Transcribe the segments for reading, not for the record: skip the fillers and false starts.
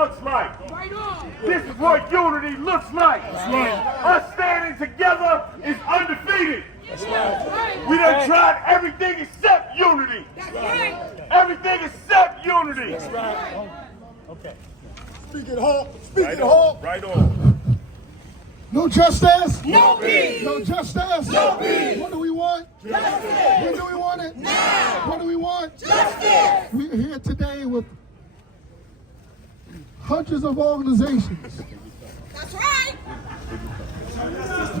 looks like. This is what unity looks like. Us standing together is undefeated. We done tried everything except unity. Everything except unity. Okay. Speak it home. Speak it home. Right on. No justice. No peace. No justice. No peace. What do we want? Justice. When do we want it? Now. What do we want? Justice. We're here today with hundreds of organizations. That's right.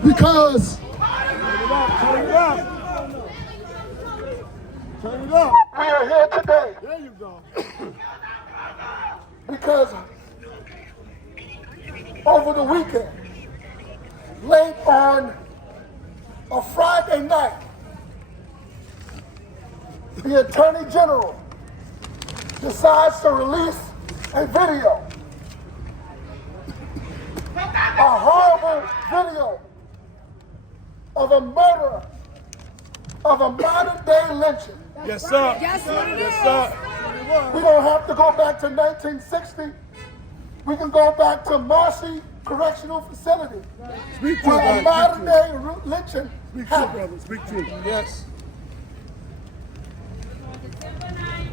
Because Turn it up. Turn it up. we are here today There you go. because over the weekend, late on a Friday night, the Attorney General decides to release a video, a horrible video of a murderer, of a modern-day lynching. Yes, sir. Yes, what it Yes, is. sir. We don't have to go back to 1960. We can go back to Marcy Correctional Facility, Speak true, where a brother. modern-day lynching Speak true, happened. brother. Speak true. Yes.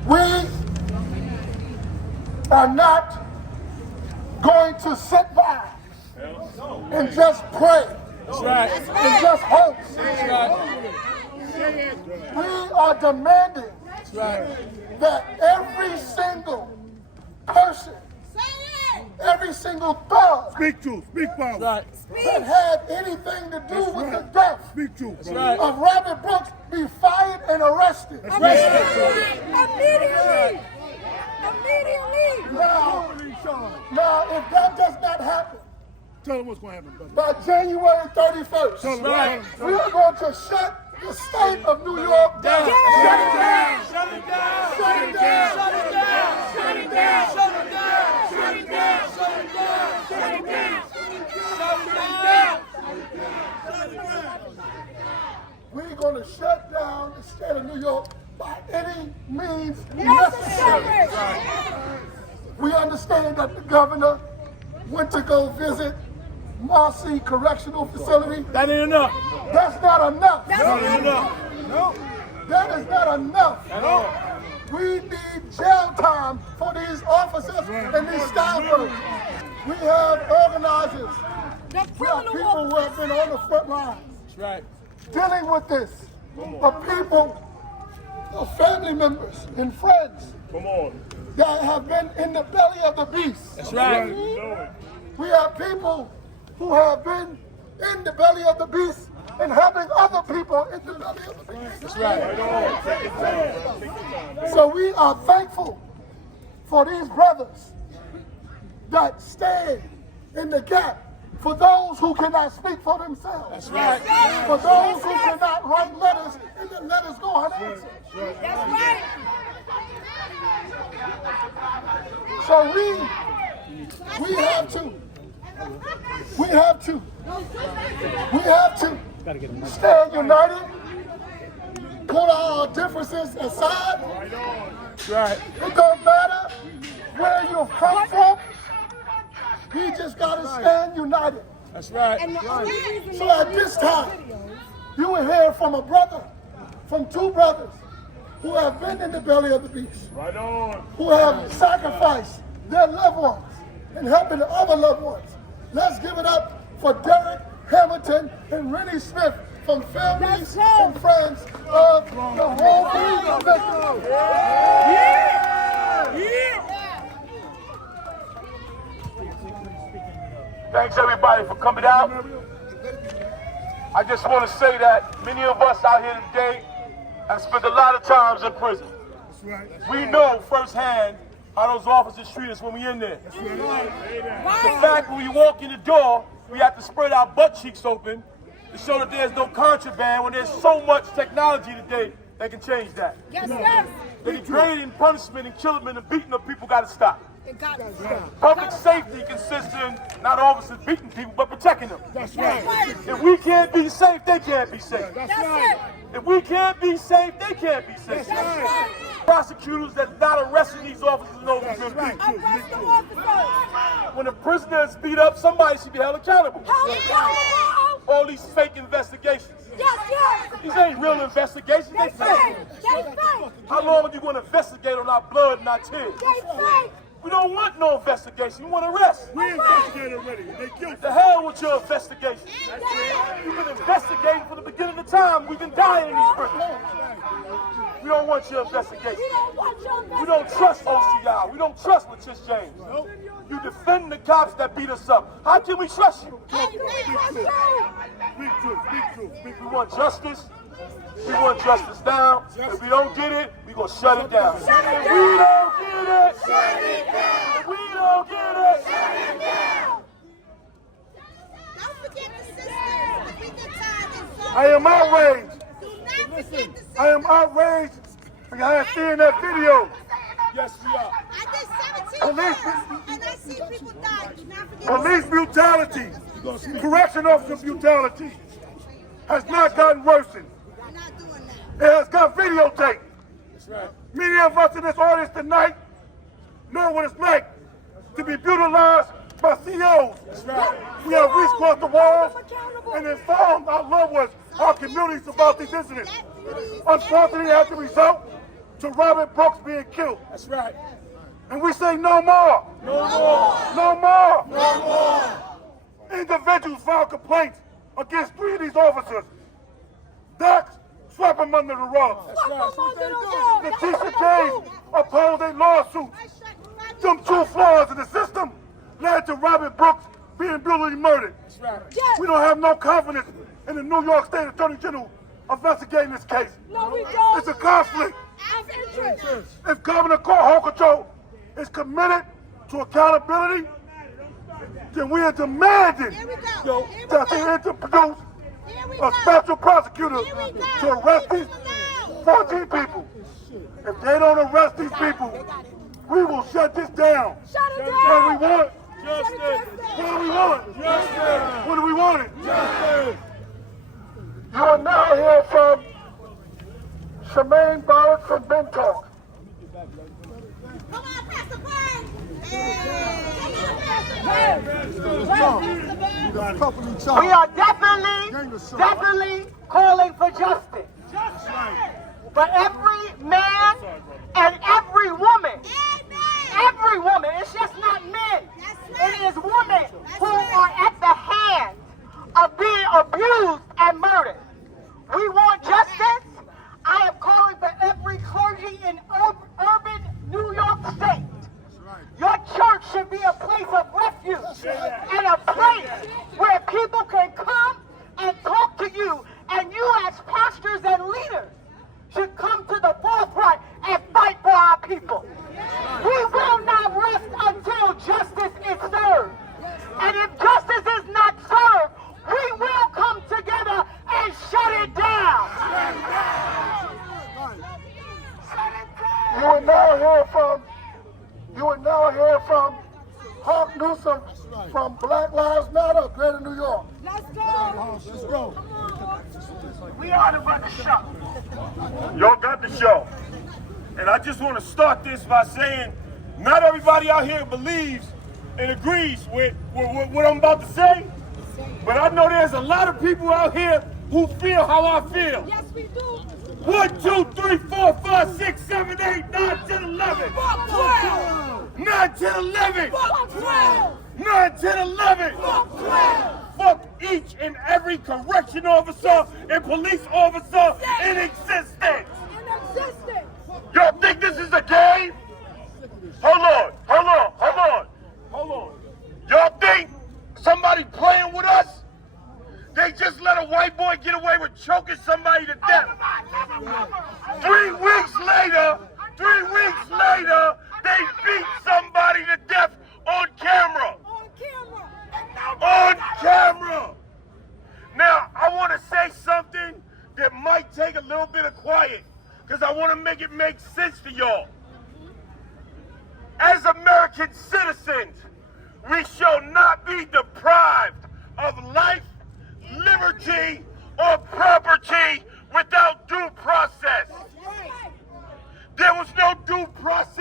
We are not going to sit by and just pray That's right. and just hope. That's right. We are demanding That's right. that every single person, every single thug Speak true. Speak power. Right. that had anything to do with the death Speak true. That's right. of Robert Brooks be fired and arrested. That's right. Immediately. Now, if that does not happen Tell them what's going to happen, brother. by January 31st, Tell them right. we are going to shut the state of New York down. Shut it down. Shut it down. Shut it down. Shut it down. Shut it down. Shut it down. Shut it down. Shut it down. Shut it down. Shut it down. We're going to shut down the state of New York by any means necessary. We understand that the governor went to go visit Marcy Correctional Facility. That ain't enough. That's not enough. That ain't enough. No. That is not enough. At all. We need jail time for these officers and these staffers. We have organizers. We have people who have been on the front lines That's right. dealing with this. Of people, of family members and friends Come on. that have been in the belly of the beast. That's right. We have people who have been in the belly of the beast and helping other people in the belly of the beast. That's right. So we are thankful for these brothers that stand in the gap for those who cannot speak for themselves. That's right. For those who cannot write letters and the letters go unanswered. That's right. So we have to stand united, put our differences aside. That's right. It don't matter where you've come from. We just gotta stand united. That's right. And the only reason So at this time, you will hear from a brother, from two brothers who have been in the belly of the beast, Right on. who have sacrificed their loved ones and helping the other loved ones. Let's give it up for Derek Hamilton and Rennie Smith from families and friends of the whole Freedom Victim. Thanks everybody for coming out. I just want to say that many of us out here today have spent a lot of times in prison. We know firsthand how those officers treat us when we in there. The fact when we walk in the door, we have to spread our butt cheeks open to show that there's no contraband when there's so much technology today that can change that. Yes, sir. The degrading punishment and killing and beating of people got to stop. It got to stop. Public safety consists in not officers beating people, but protecting them. That's That's right. right. If we can't be safe, they can't be safe. That's That's right. it. If we can't be safe, they can't be safe. That's right. prosecutors that's not arresting these officers in those communities. Arrest the officers. When a prisoner is beat up, somebody should be held accountable. Held accountable. All these fake investigations. Yes. These ain't real investigations, they fake. They fake. How long are you going to investigate on our blood and our tears? They fake. We don't want no investigation. We want arrest. We investigated already. They guilty. The hell with your investigation. You've been investigating from the beginning of time. We've been dying in these prisons. We don't want your investigation. We don't want your investigation. We don't trust OCI. We don't trust Letitia James. You defend the cops that beat us up. How can we trust you? Speak truth. We want justice. We want justice now. If we don't get it, we're going to shut it down. Shut it If down. we don't get it, Shut it down. if we don't get it, Shut it down. Don't forget the sisters. We get tired and so. I am outraged. Do not forget the sisters. I am outraged. I have seen that video. yes, we are. I did 17 years and I see people die. Do not forget Police brutality, correction officer brutality has not gotten worsened. We're not doing that. It has got videotape. That's right. Many of us in this audience tonight know what it's like to be brutalized by COs. That's right. We have reached across the walls and informed our loved ones, our communities about these incidents. Unfortunately, it had the result to RobertBrooks being killed. That's right. And we say no more. No more. No more. No more. Individuals filed complaints against 3 of these officers. Dax, swept them under the rug. That's right. Letitia James opposed a lawsuit. Them 2 flaws in the system led to RobertBrooks being brutally murdered. That's right. Yes. We don't have no confidence in the New York State Attorney General investigating this case. No, we don't. It's a conflict. Of interest. If Governor Hochul is committed to accountability, then we are demanding Here we go. Here we that they go. introduce Here we a go. special prosecutor Here we go. to arrest these 14 people. If they don't arrest these people, we will shut this down. Shut it What do we down. want? Justice. What do we want? Justice. What do we want? Justice. You are now here from Shemaine Barrett from Bentalk. Come on, Pastor Brian. Hey. We are definitely calling for justice. For every man and every woman. Every woman. It's just not men. It is women who are at the hands of being abused and murdered. We want justice. I am calling for every clergy in urban New York State. Your church should be a place of refuge and a place where people can come and talk to you, and you as pastors and leaders should come to the forefront and fight for our people. We will not rest until justice is served. And if justice is not served, we will come together and shut it down. You are now hear from Hawk Newsom from Black Lives Matter, Greater New York. Let's go. We ought to run the show. Y'all got the show. And I just want to start this by saying, not everybody out here believes and agrees with what I'm about to say. But I know there's a lot of people out here who feel how I feel. Yes, we do. 1, 2, 3, 4, 5, 6, 7, 8, 9, 10, 11. Fuck 12. 9, 10, 11. Fuck 12. 9, 10, 11. Fuck 12. Fuck each and every correction officer and police officer in existence. In existence. Y'all think this is a game? Hold on. Y'all think somebody playing with us? They just let a white boy get away with choking somebody to death. 3 weeks later, they beat somebody to death on camera. On camera. Now, I want to say something that might take a little bit of quiet, because I want to make it make sense to y'all. As American citizens, we shall not be deprived of life, liberty, or property without due process. There was no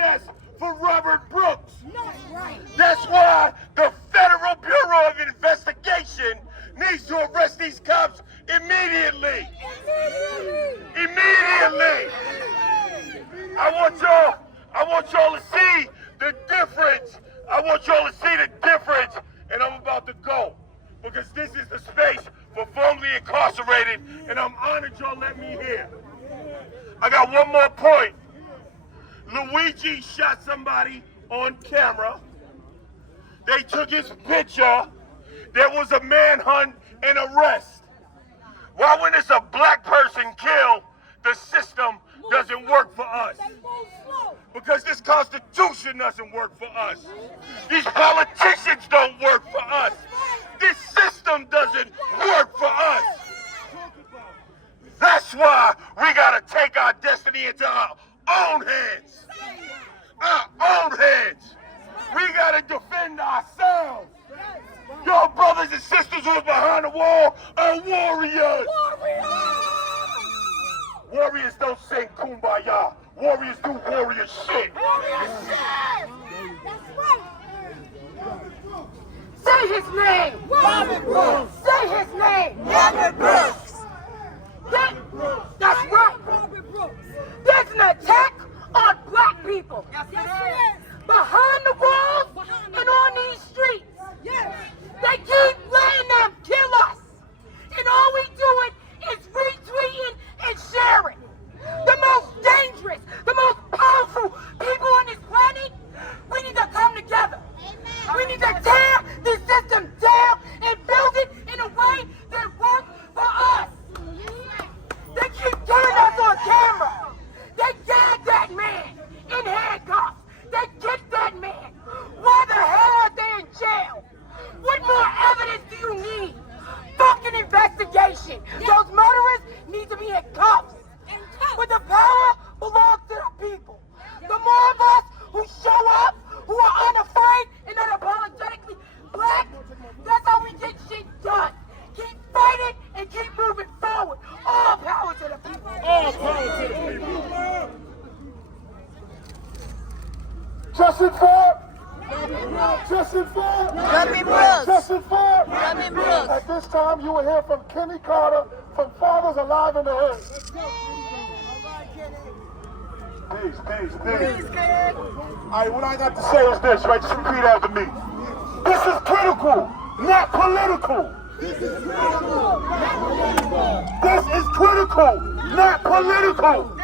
access for Robert Brooks. Not right. That's why the Federal Bureau of Investigation needs to arrest these cops immediately. Immediately. I want y'all to see the difference. I want y'all to see the difference, and I'm about to go because this is the space for formerly incarcerated, and I'm honored y'all let me here. I got one more point. Luigi shot somebody on camera. They took his picture. There was a manhunt and arrest. Why when it's a black person killed, the system doesn't work for us? Because this Constitution doesn't work for us. These politicians don't work for us. This system doesn't work for us. That's why we gotta take our destiny into our own hands. Our own hands. We gotta defend ourselves. Your brothers and sisters who are behind the wall are warriors. Warriors don't sing kumbaya. Warriors do warrior shit. Say his name. Robert Brooks. Say his name. Robert Brooks. That's right. Robert Brooks. There's an attack on black people. Yes, it is. Behind the walls and on these streets. Yes. They keep letting them kill us. And all we do is retweeting and sharing. The most dangerous, the most powerful people on this planet, we need to come together. We need to tear this system down and build it in a way that works for us. They keep killing us on camera. They gagged that man in handcuffs. They kicked that man. Why the hell are they in jail? What more evidence do you need? Fucking investigation. Those murderers need to be in cuffs. But the power belongs to the people. The more of us who show up, who are unafraid and unapologetically black, that's how we get shit done. Keep fighting and keep moving forward. All power to the people. All power to the people. Justin Ford. Justin Ford. Robert Brooks. Justin Ford. Robert Brooks. At this time, you will hear from Kenny Carter from Fathers Alive in the Hood. Peace. All right, what I got to say is this, right? Just repeat after me. This is critical, not political. This is critical, not political.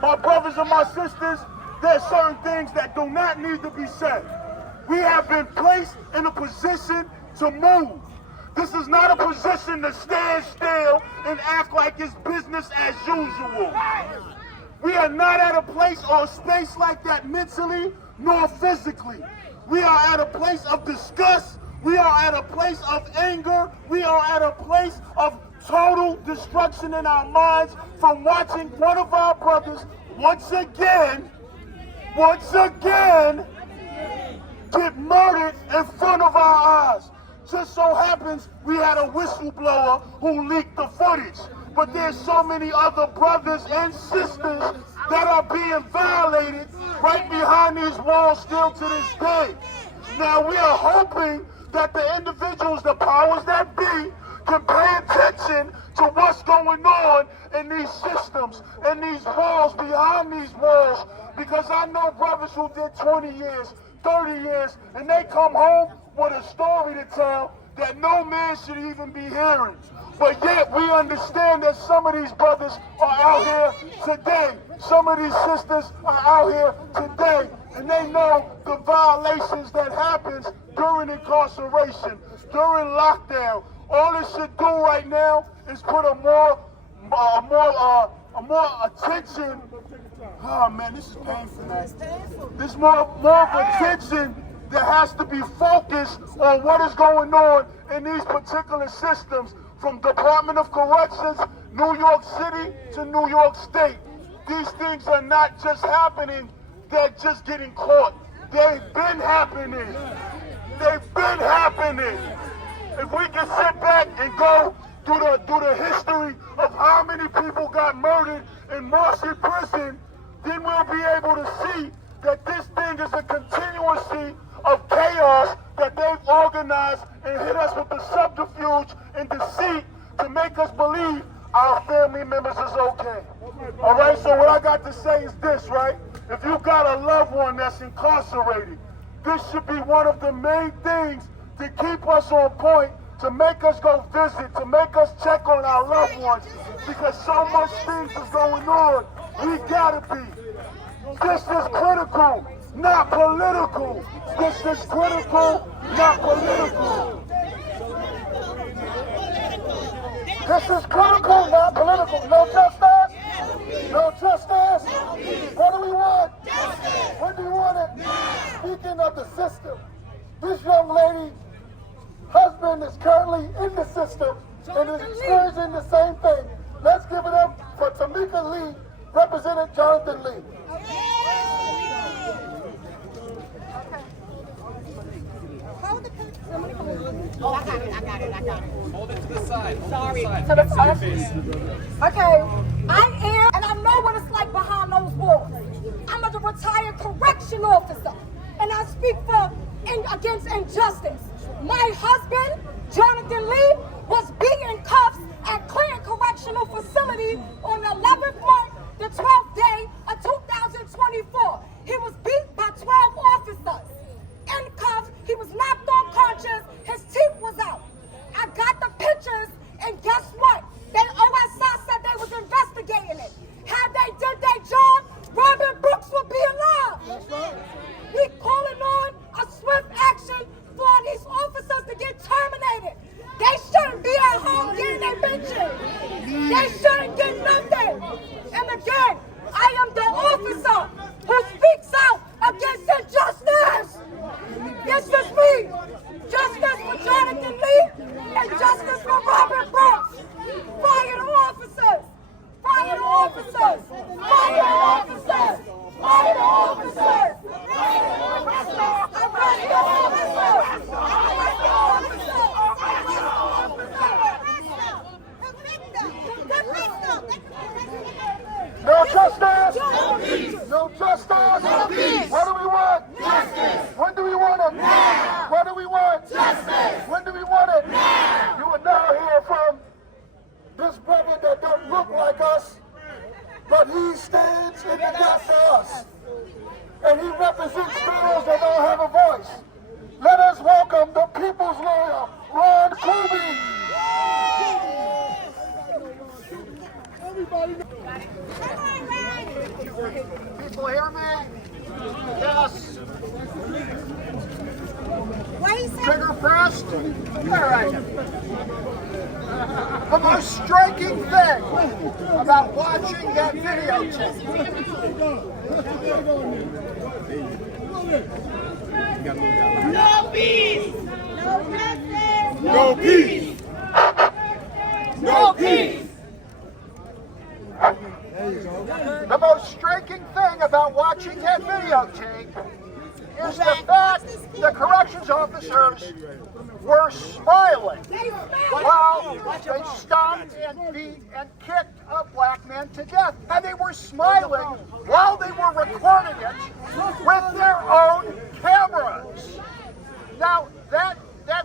My brothers and my sisters, there's certain things that do not need to be said. We have been placed in a position to move. This is not a position to stand still and act like it's business as usual. We are not at a place or a space like that mentally nor physically. We are at a place of disgust. We are at a place of anger. We are at a place of total destruction in our minds from watching one of our brothers once again get murdered in front of our eyes. Just so happens we had a whistleblower who leaked the footage. But there's so many other brothers and sisters that are being violated right behind these walls still to this day. Now we are hoping that the individuals, the powers that be, can pay attention to what's going on in these systems and these walls behind these walls. Because I know brothers who did 20 years, 30 years, and they come home with a story to tell that no man should even be hearing. But yet we understand that some of these brothers are out here today. Some of these sisters are out here today. And they know the violations that happens during incarceration, during lockdown. All it should do right now is put a more attention. Oh man, this is painful, man. There's more of attention that has to be focused on what is going on in these particular systems, from Department of Corrections, New York City to New York State. These things are not just happening, they're just getting caught. They've been happening. If we can sit back and go through the history of how many people got murdered in Marcy prison, then we'll be able to see that this thing is a continuity of chaos that they've organized and hit us with the subterfuge and deceit to make us believe our family members is okay. All right, so what I got to say is this, right? If you got a loved one that's incarcerated, this should be one of the main things to keep us on point, to make us go visit, to make us check on our loved ones, because so much things is going on. We gotta be. This is critical, not political. This is critical, not political. This is critical, not political. No justice? No justice? What do we want? When do you want it? Speaking of the system, this young lady's husband is currently in the system and is experiencing the same thing. Let's give it up for Tamika Lee, Representative Jonathan Lee. Oh, I got it. Hold it to the side. Sorry. To the side. Okay, I am, and I know what it's like behind those walls. I'm a retired correction officer, and I speak for and against injustice. My husband, Jonathan Lee, was beaten in cuffs at Clinton Correctional Facility on the 11th month, the 12th day of 2024. He was beat by 12 officers. In cuffs, he was knocked unconscious, his teeth was out. I got the pictures, and guess what? Then OSI said they was investigating it. Had they did their job, RobertBrooks would be alive. We calling on a swift action for these officers to get terminated. They shouldn't be at home getting their pension. They shouldn't get nothing. And again, I am the officer who speaks out against injustice. This is me. Justice for Jonathan Lee and justice for RobertBrooks. Fire the officers. Fire the officers. Fire the officers. Fire the officers. Arrest the officers. Arrest the officers. No justice! No justice! No peace! What do we want? Justice! When do we want it? Now! What do we want? Justice! When do we want it? Now! You will now hear from this brother that don't look like us, but he stands in the gap for us. And he represents those that don't have a voice. Let us welcome the people's lawyer, Ron Kuby. Everybody know. People hear me? Yes. Trigger pressed? All right. The most striking thing about watching that videotape. No peace! No justice! No peace! No peace! The most striking thing about watching that videotape is the fact the corrections officers were smiling while they stomped and beat and kicked a black man to death. And they were smiling while they were recording it with their own cameras. Now, that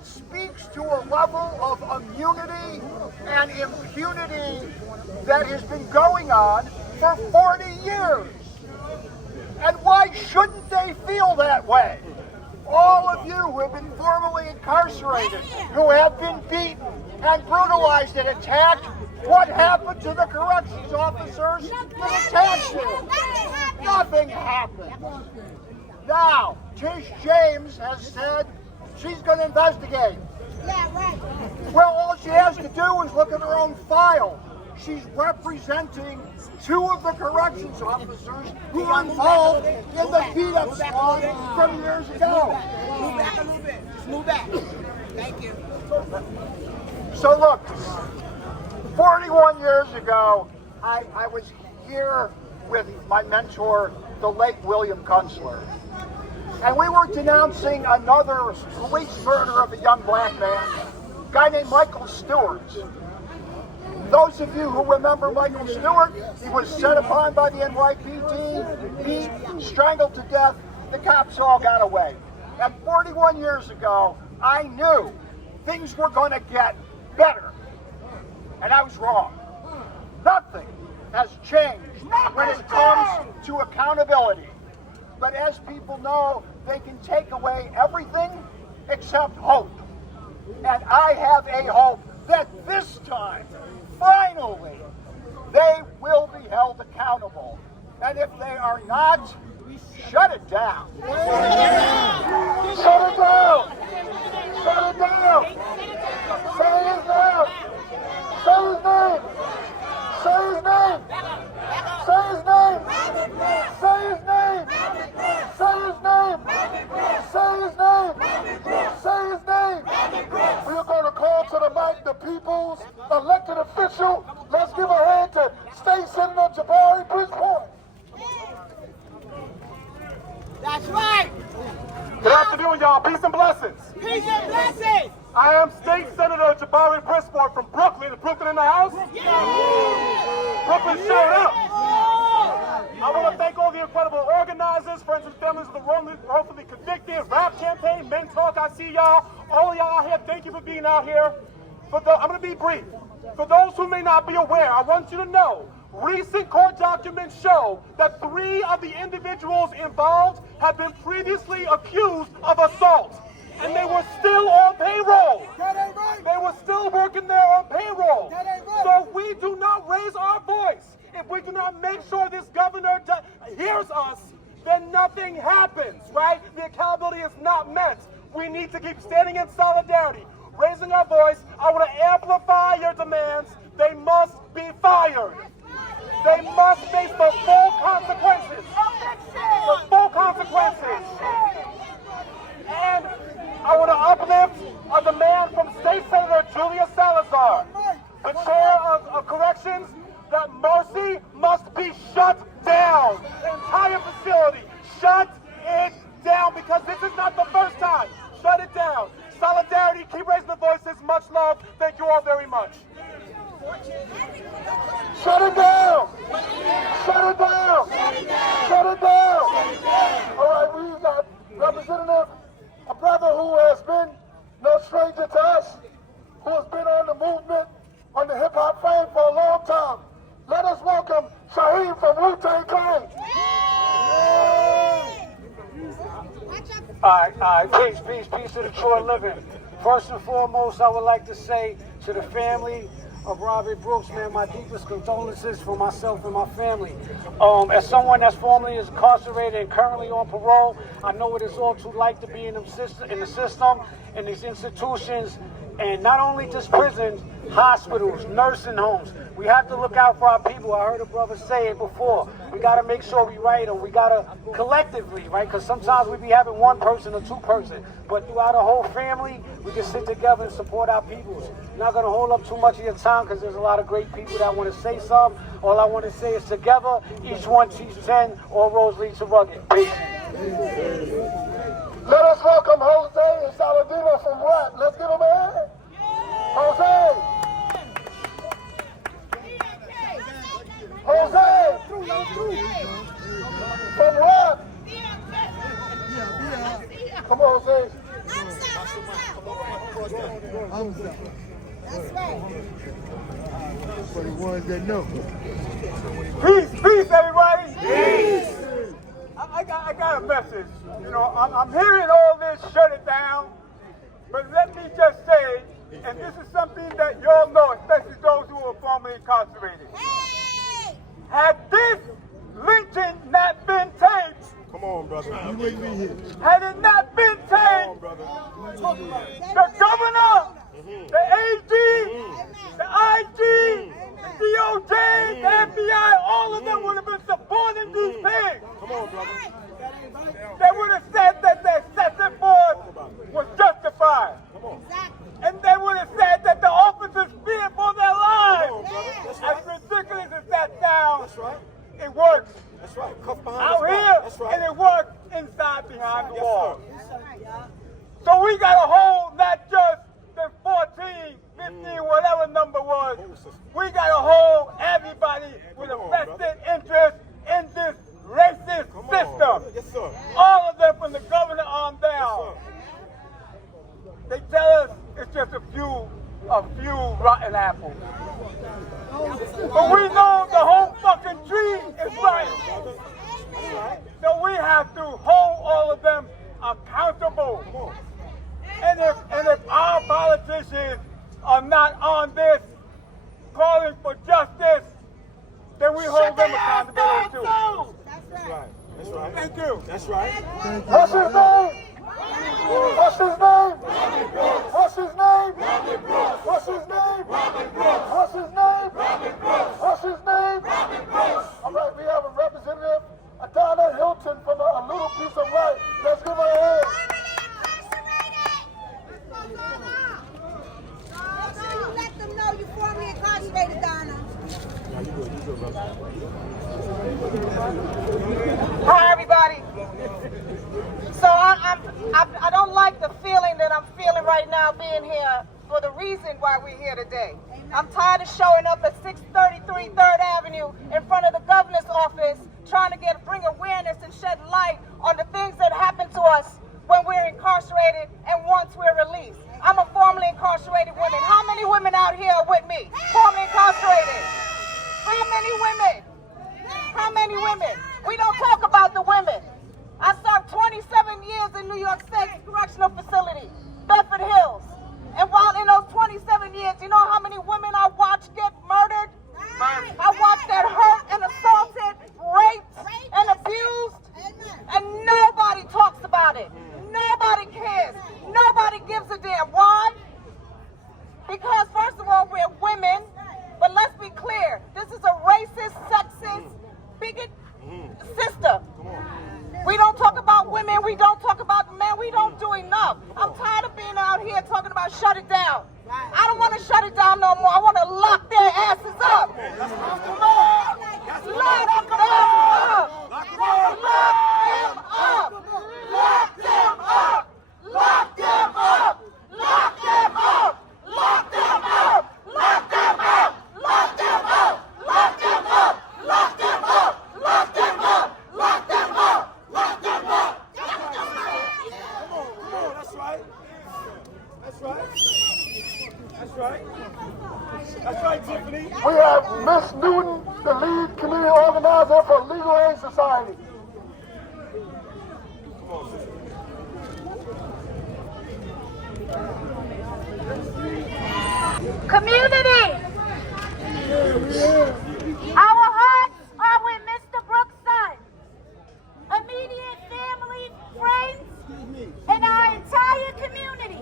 speaks to a level of immunity and impunity that has been going on for 40 years. And why shouldn't they feel that way? All of you who have been formerly incarcerated, who have been beaten and brutalized and attacked, what happened to the corrections officers that attacked you? Nothing happened. Now, Tish James has said she's going to investigate. Yeah, right. Well, all she has to do is look at her own file. She's representing two of the corrections officers who were involved in the beat-up squad from years ago. Move back a little bit. Just move back. Thank you. So look, 41 years ago, I was here with my mentor, the late William Kunstler. And we were denouncing another police murder of a young black man, a guy named Michael Stewart. Those of you who remember Michael Stewart, he was set upon by the NYPD, beat, strangled to death. The cops all got away. And 41 years ago, I knew things were going to get better. And I was wrong. Nothing has changed when it comes to accountability. But as people know, they can take away everything except hope. And I have a hope that this time, finally, they will be held accountable. And if they are not, shut it down. Shut it down! Shut it down! Say his name! Say his name! Say his name! Say his name! Say his name! Say his name! Say his name! Say his name! We are going to call to the mic the people's elected official. Let's give a hand to State Senator Jabari Bridgeport. That's right. Good afternoon, y'all. Peace and blessings. Peace and blessings. I am State Senator Jabari Bridgeport from Brooklyn. Is Brooklyn in the house? Brooklyn showed up. I want to thank all the incredible organizers, friends and families of the wrongfully convicted, rap campaign, Men Talk. I see y'all. All of y'all out here, thank you for being out here. I'm going to be brief. For those who may not be aware, I want you to know, recent court documents show that 3 of the individuals involved have been previously accused of assault. And they were still on payroll. They were still working there on payroll. So if we do not raise our voice, if we do not make sure this governor hears us, then nothing happens, right? The accountability is not met. We need to keep standing in solidarity, raising our voice. I want to amplify your demands. They must be fired. They must face the full consequences. The full consequences. And I want to uplift a demand from State Senator Julia Salazar, the chair of corrections, that Marcy must be shut down. The entire facility, shut it down, because this is not the first time. Shut it down. Solidarity, keep raising the voices. Much love. Thank you all very much. Shut it down! Shut it down! Shut it down! All right, we got Representative, a brother who has been no stranger to us, who has been on the movement, on the hip-hop frame for a long time. Let us welcome Shaheem from Wu-Tang Clan. All right, peace to the true and living. First and foremost, I would like to say to the family of RobertBrooks, man, my deepest condolences for myself and my family. As someone that's formerly incarcerated and currently on parole, I know what it's all too like to be in the system, in these institutions, and not only just prisons, hospitals, nursing homes. We have to look out for our people. I heard a brother say it before. We got to make sure we write them. We got to collectively, right? Because sometimes we be having one person or two person. But throughout a whole family, we can sit together and support our people. I'm not going to hold up too much of your time because there's a lot of great people that want to say something. All I want to say is together, each one teach 10, all roads lead to rugged. Peace. Let us welcome Jose and Saladino from Rap. Let's give them a hand. Jose! Jose! From Rap! Come on, Jose. That's right. For the ones that know. Peace, everybody. Peace. I got a message. You know, I'm hearing all this, shut it down. But let me just say, and this is something that y'all know, especially those who are formerly incarcerated. Hey! Had this lynching not been taped, Come on, brother. had it not been taped, the governor, the AG, the IG, the DOJ, the FBI, all of them would have been supporting these pigs. Come on, brother. They would have said that the excessive force was justified. And they would have said that the officers feared for their lives. As ridiculous as that sounds, it works. That's right. Cuff behind Out here, That's right. and it works inside behind the wall. So we got to hold not just the 14 We got to hold everybody with a vested interest in this racist system. Yes, sir. All of them from the governor on down. They tell us it's just a few rotten apples. But we know the whole fucking tree is rotten. So we have to hold all of them accountable. And if our politicians are not on this, calling for justice, then we hold them accountable too. That's right. That's right. Thank you. That's right. What's his name? What's his name? What's his name? What's his name? What's his name? What's his name? All right, we have a representative, Donna Hilton, from a little piece of light. Let's give her a hand. Make sure you let them know you're formerly incarcerated, Donna. Hi, everybody. So I don't like the feeling that I'm feeling right now being here for the reason why we're here today. I'm tired of showing up at 633 3rd Avenue in front of the governor's office trying to bring awareness and shed light on the things that happen to us when we're incarcerated and once we're released. I'm a formerly incarcerated woman. How many women out here are with me? Formerly incarcerated. How many women? How many women? We don't talk about the women. I served 27 years in New York State Correctional Facility, Bedford Hills. And while in those 27 years, you know how many women I watched get murdered? I watched that hurt and assaulted, raped and abused. And nobody talks about it. Nobody cares. Nobody gives a damn. Why? Because first of all, we're women. But let's be clear. This is a racist, sexist, bigot system. We don't talk about women. We don't talk about men. We don't do enough. I'm tired of being out here talking about shut it down. I don't want to shut it down no more. I want to lock their asses up. Come on. Lock them up. Lock them up. Lock them up. Lock them up. Lock them up. Lock them up. Lock them up. Lock them up. Lock them up. Lock them up. Lock them up. Lock them up. Lock them up. Come on, that's right. That's right. That's right. That's right, Tiffany. We have Miss Newton, the lead community organizer for Legal Aid Society. Come on, sister. Community! Our hearts are with Mr. Brooks' son, immediate family, friends, and our entire community.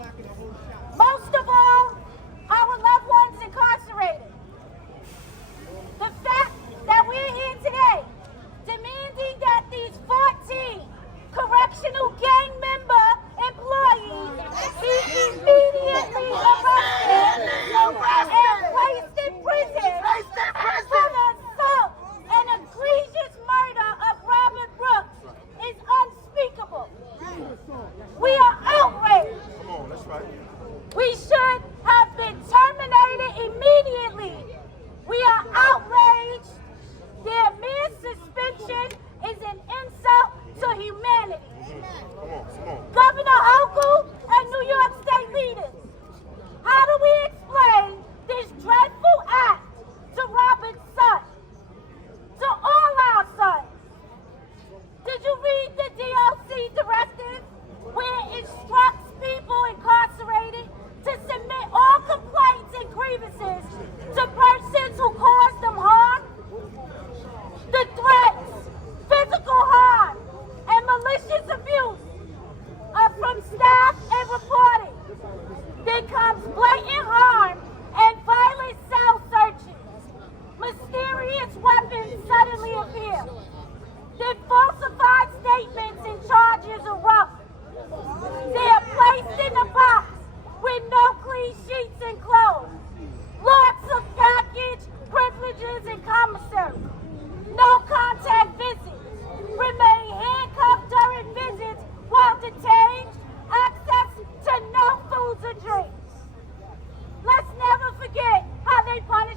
Most of all, our loved ones incarcerated. The fact that we're here today demanding that these 14 correctional gang member employees be immediately arrested and placed in prison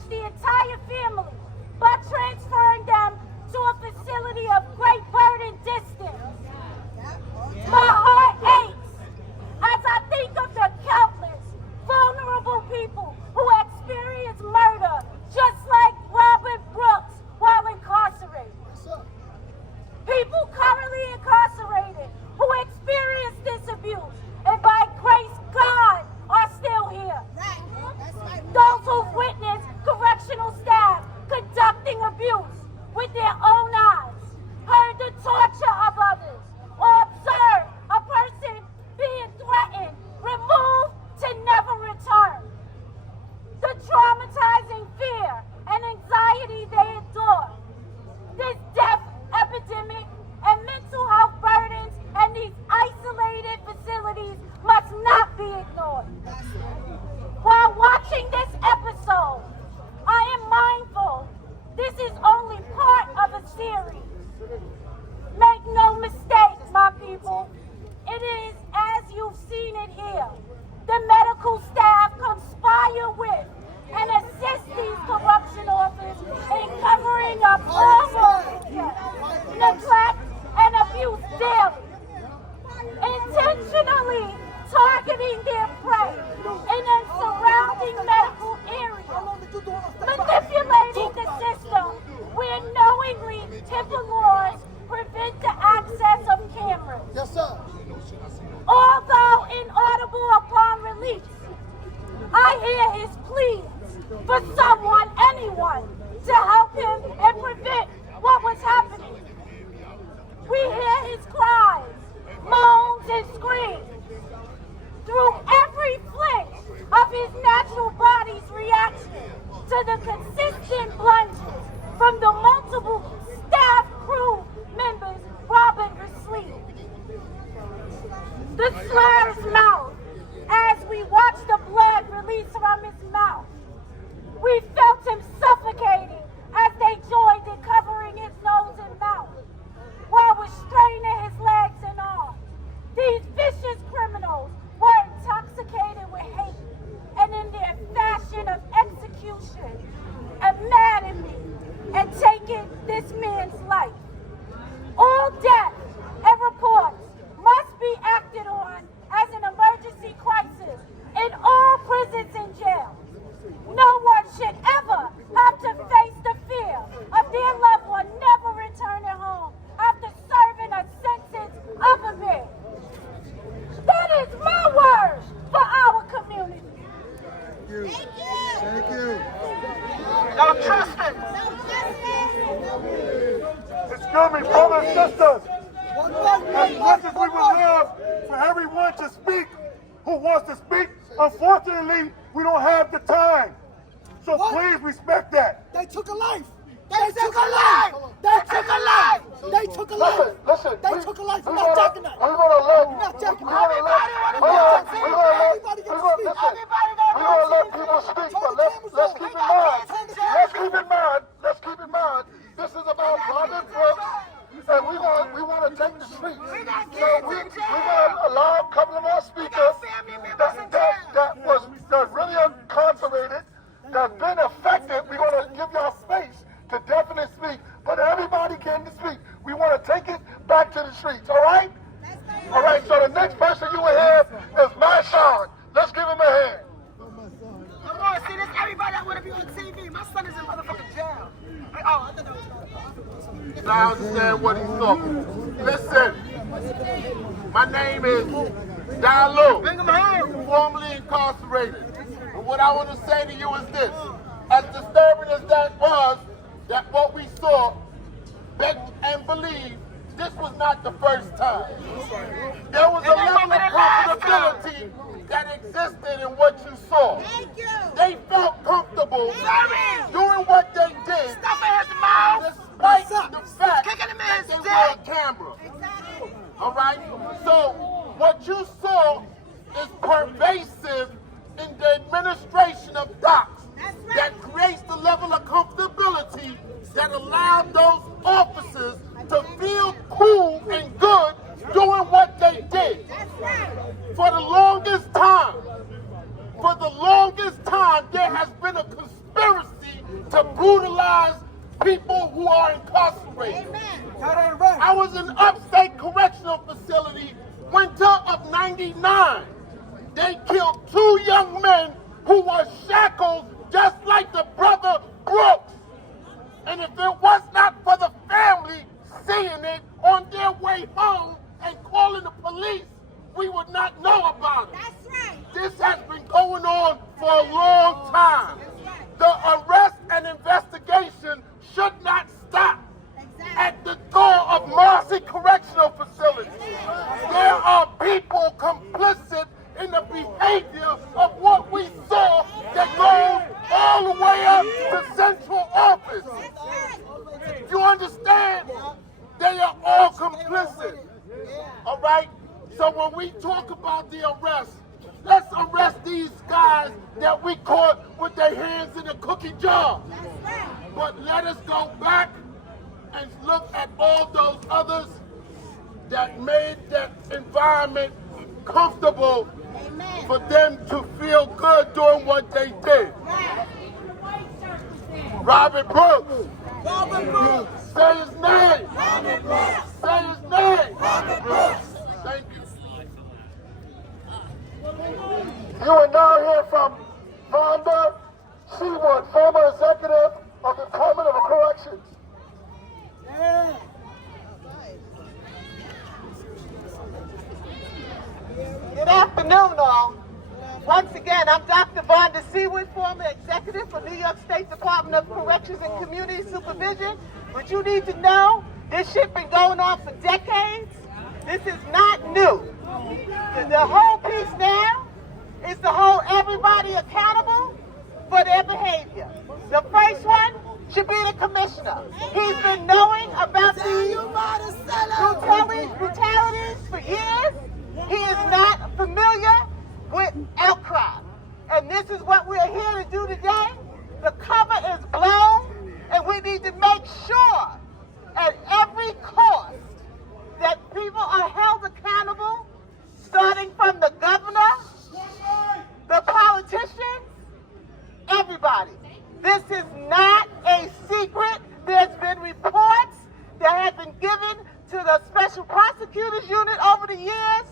the entire family by transferring them to a facility of great burden distance. My heart aches as I think of the countless vulnerable people who experience murder just like Robert Brooks while incarcerated. People currently incarcerated who experience this abuse and by grace God are still here. Those who've witnessed correctional staff conducting abuse with their own eyes, heard the torture of others, or observed a person being threatened, removed to never return. The traumatizing fear and anxiety they endure, this death epidemic and mental health burdens and these isolated facilities must not be ignored. While watching this episode, I am mindful this is only part of a series. Make no mistake, my people, it is as you've seen it here. The medical staff conspire with and assist these corruption officers in covering up all wrongdoing, neglect, and abuse daily, intentionally targeting their prey in a surrounding medical area, manipulating the system where knowingly HIPAA laws prevent the access of cameras. Yes, sir. Although inaudible upon release, I hear his pleas for someone, anyone, to help him and prevent what was happening. We hear his cries, moans, and screams. Through every flinch of his natural body's reaction to the consistent plunges from the multiple staff crew members Robert received. The slur's mouth, as we watched the blood release from his mouth. We felt him suffocating as they joined in covering his nose and mouth, while restraining his legs and arms. These vicious criminals were intoxicated with hate, and in their fashion of execution, maddened me and taken this man's life. All deaths and reports must be acted on as an emergency crisis in all prisons and jails. No one should ever have to face the fear of their loved one never returning home after serving a sentence of a man. That is my word for our community. Thank you. Thank you. No justice. Excuse me, brothers and sisters. As much as we would love for everyone to speak who wants to speak, unfortunately, we don't have the time. So please respect that. They took a life. They took a life. They took a life. They took a life. Listen. They took a life. I'm not taking that. We're gonna let. I'm not taking that. Everybody gonna let people speak, but let's keep in mind. Let's keep in mind. This is about Robert Brooks, and we want to take the streets. So we're gonna allow a couple of our speakers that really incarcerated, that's been affected. We're gonna give y'all space to definitely speak, but everybody can speak. We want to take it back to the streets, all right? All right, so the next person you will hear is my son. Let's give him a hand. Come on, see this? Everybody that want to be on TV. My son is in motherfucking jail. Oh, I thought that was... Now I understand what he's talking. Listen, my name is Dalu. Bring him home. Formerly incarcerated. And what I want to say to you is this. As disturbing as that was, that what we saw, bet and believe, this was not the first time. There was a level of comfortability that existed in what you saw. Thank you. They felt comfortable doing what they did, Stuff in his mouth. despite the fact Kicking him in that his they dick. were on camera. Exactly. All right? So what you saw is pervasive in the administration of docs. That's right. That creates the level of comfortability that allowed those officers to feel cool and good doing what they did. That's right. For the longest time, there has been a conspiracy brutalize people who are incarcerated. I was in upstate correctional facility winter of '99. They killed 2 young men who were shackled just like the brother Brooks. And if it was not for the family seeing it on their way home and calling the police, we would not know about it. That's right. This has been going on for a long time. The arrest and investigation should not stop at the door of Marcy Correctional Facility. There are people complicit in the behavior of what we saw that goes all the way up to central office. You understand? They are all complicit. All right? So when we talk about the arrest, let's arrest these guys that we caught with their hands in the cookie jar. But let us go back and look at all those others that made that environment comfortable for them to feel good doing what they did. Robert Brooks. Robert Brooks. Say his name. Robert Brooks. Say his name. Robert Brooks. Thank you. You are now hear from Vonda Seawood, former executive of the Department of Corrections. Good afternoon, all. Once again, I'm Dr. Vonda Seawood, former executive for New York State Department of Corrections and Community Supervision. But you need to know, this shit been going on for decades. This is not new. The whole piece now is to hold everybody accountable for their behavior. The first one should be the commissioner. He's been knowing about these brutalities for years. He is not familiar with outcry. And this is what we're here to do today. The cover is blown, and we need to make sure at every cost that people are held accountable, starting from the governor, the politicians, everybody. This is not a secret. There's been reports that have been given to the Special Prosecutors Unit over the years,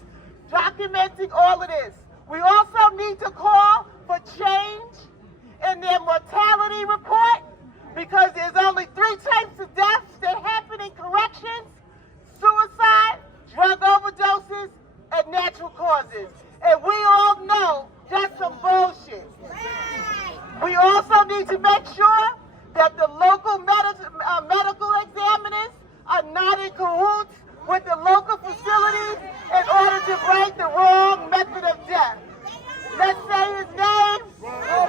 documenting all of this. We also need to call for change in their mortality report, because there's only 3 types of deaths that happen in corrections: suicide, drug overdoses, and natural causes. And we all know that's some bullshit. We also need to make sure that the local medical examiners are not in cahoots with the local facilities in order to break the wrong method of death. Let's say his name,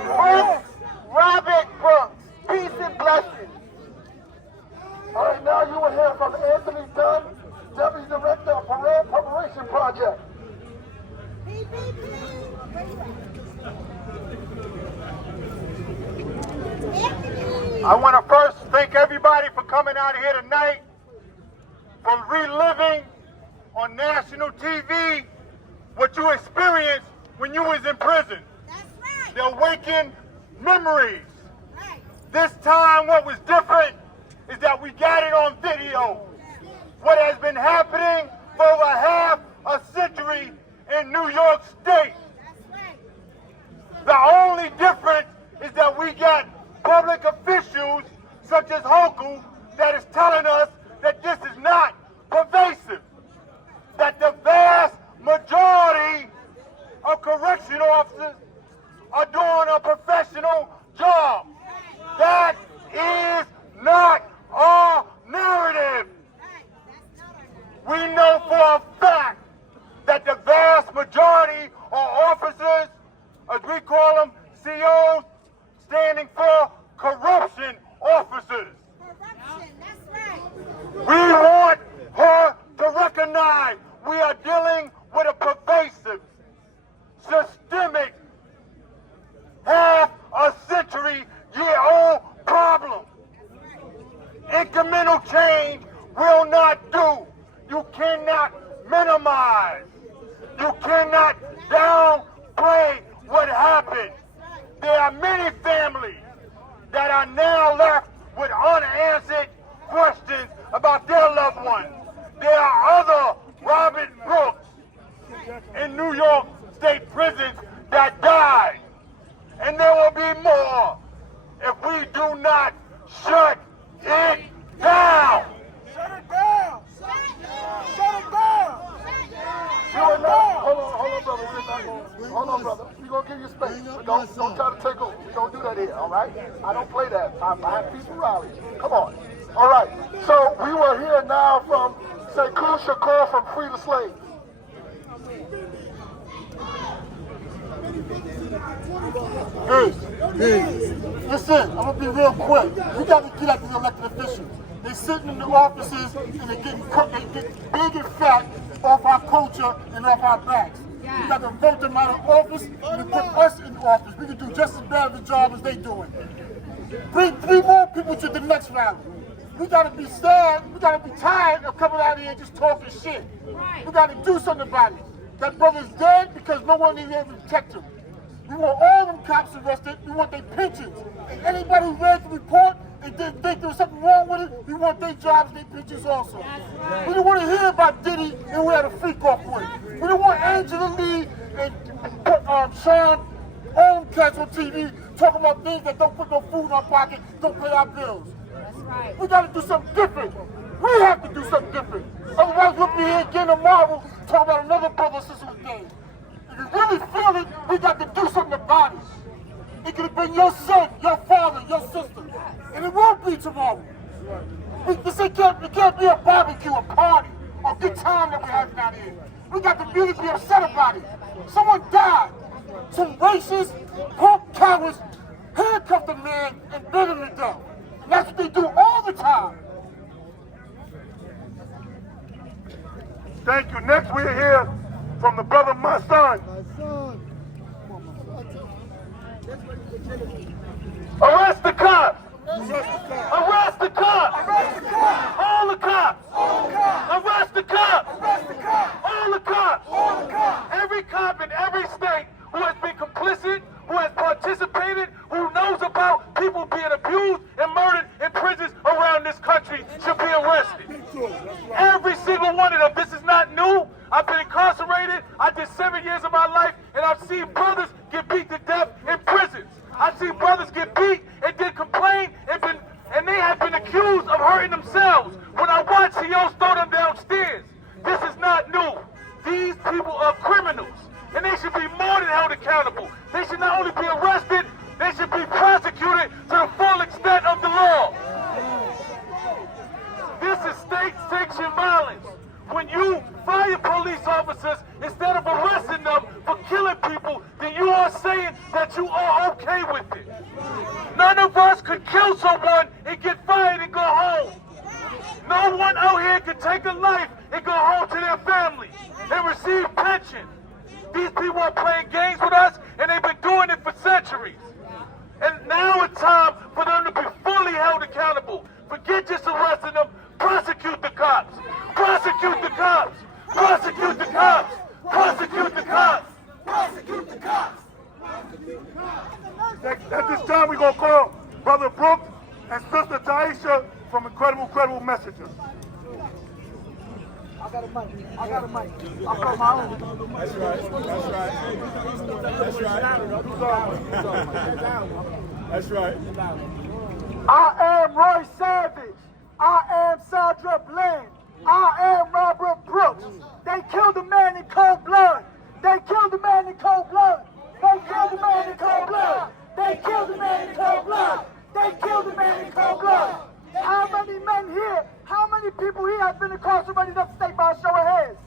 Brooks, Robert Brooks. Peace and blessings. All right, now you will hear from Anthony Dunn, Deputy Director of Parole Preparation Project. I want to first thank everybody for coming out here tonight, for reliving on national TV what you experienced when you was in prison. That's right. The awakened memories. Right. This time what was different is that we got it on video. What has been happening for over half a century in New York State. That's right. The only difference is that we got public officials such as Hochul that is telling us that this is not pervasive. That the vast majority of correctional officers are doing a professional job. That is not our narrative. We know for a fact that the vast majority of officers, as we call them, COs, standing for corruption officers. Corruption, that's right. We want her to recognize we are dealing with a pervasive, systemic, half a century-year-old problem. Incremental change will not do. You cannot minimize. You cannot downplay what happened. There are many families that are now left right here, all right? I don't play that. I have peaceful rallies. Come on. All right. So we will hear now from Sekou Shakur from Free the Slaves. Hey, listen, I'm gonna be real quick. We got to get at these elected officials. They sitting in the offices and they get big and fat off our culture and off our backs. We got to vote them out of office and to put us in office. We can do just as bad of a job as they doing. Bring 3 more people to the next rally. We got to be sad. We got to be tired of coming out here and just talking shit. We got to do something about it. That brother's dead because no one even able to protect him. We want all them cops arrested. We want their pensions. And anybody who read the report and didn't think there was something wrong with it, we want their jobs and their pensions also. We don't want to hear about Diddy and we had a freak off with. We don't want Angela Lee and Sean, all them cats on TV talking about things that don't put no food in our pocket, don't pay our bills. We got to do something different. We have to do something different. Otherwise, we'll be here getting a marvel talking about another brother or sister was dead. If you really feel it, we got to do something about it. It could have been your son, your father, your sister. And it won't be tomorrow. It can't be a barbecue, a party, a good time that we're having out here. We got to really be upset about it. Someone died. Some racist, punk cowards handcuffed a man and beat him to death. And that's what they do all the time. Thank you. Next we'll hear from the brother, my son. Arrest the cops! Arrest the cops! Arrest the cops! All the cops! All the cops! Arrest the cops! Arrest the cops! All the cops! All the cops! Every cop in every state who has been complicit, who has participated, who knows about people being abused and murdered in prisons around this country should be arrested. Every single one of them. This is not new. I've been incarcerated. I did 7 years of my life, and I've seen brothers get beat to death in prisons. I've seen brothers get beat and then complain, and they have been accused of hurting themselves. When I watch CEOs throw them downstairs, this is not new. These people are criminals, and they should be more than held accountable. They should not only be arrested, they should be prosecuted to the full extent of the law. This is state-sanctioned violence. When you fire police officers instead of arresting them for killing people, then you are saying that you are okay with it. None of us could kill someone and get fired and go home. No one out here can take a life and go home to their family and receive pension. These people are playing games with us, and they've been doing it for centuries. And now it's time for them to be fully held accountable. Forget just arresting them. Prosecute the cops. Prosecute the cops. Prosecute the cops. Prosecute the cops. Prosecute the cops! At this time, we're going to call Brother Brooks and Sister Taisha from Incredible Messages. I got a mic. I got a mic. I got my own. That's right. That's right. I am Roy Savage. I am Sandra Bland. I am Robert Brooks. They killed a man in cold blood. They killed a man in cold blood. They killed a man in cold blood. They killed a man in cold blood. They killed a man in cold blood. How many men here, how many people here have been incarcerated upstate by a show of hands?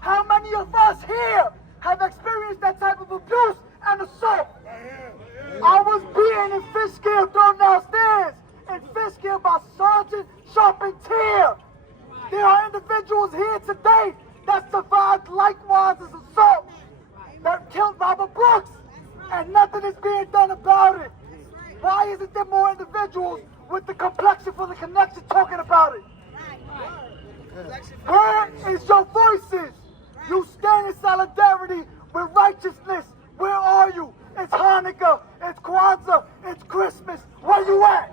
How many of us here have experienced that type of abuse and assault? I was beaten in Fishkill, thrown downstairs in Fishkill by Sergeant Charpentier. There are individuals here today that survived likewise as assault that killed Robert Brooks, and nothing is being done about it. Why isn't there more individuals with the complexion for the connection talking about it? Where is your voices? You stand in solidarity with righteousness. Where are you? It's Hanukkah, it's Kwanzaa, it's Christmas. Where you at?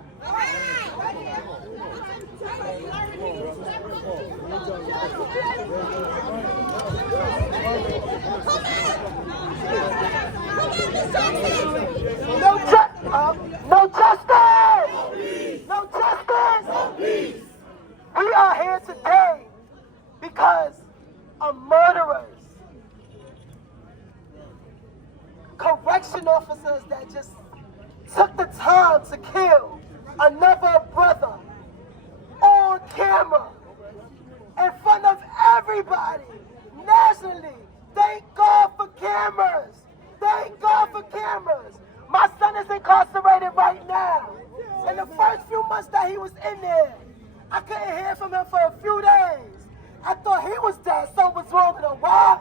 No justice! No justice! We are here today because of murderers. Correction officers that just took the time to kill another brother on camera in front of everybody nationally. Thank God for cameras. Thank God for cameras. My son is incarcerated right now. In the first few months that he was in there, I couldn't hear from him for a few days. I thought he was dead. Something was wrong with him. Why?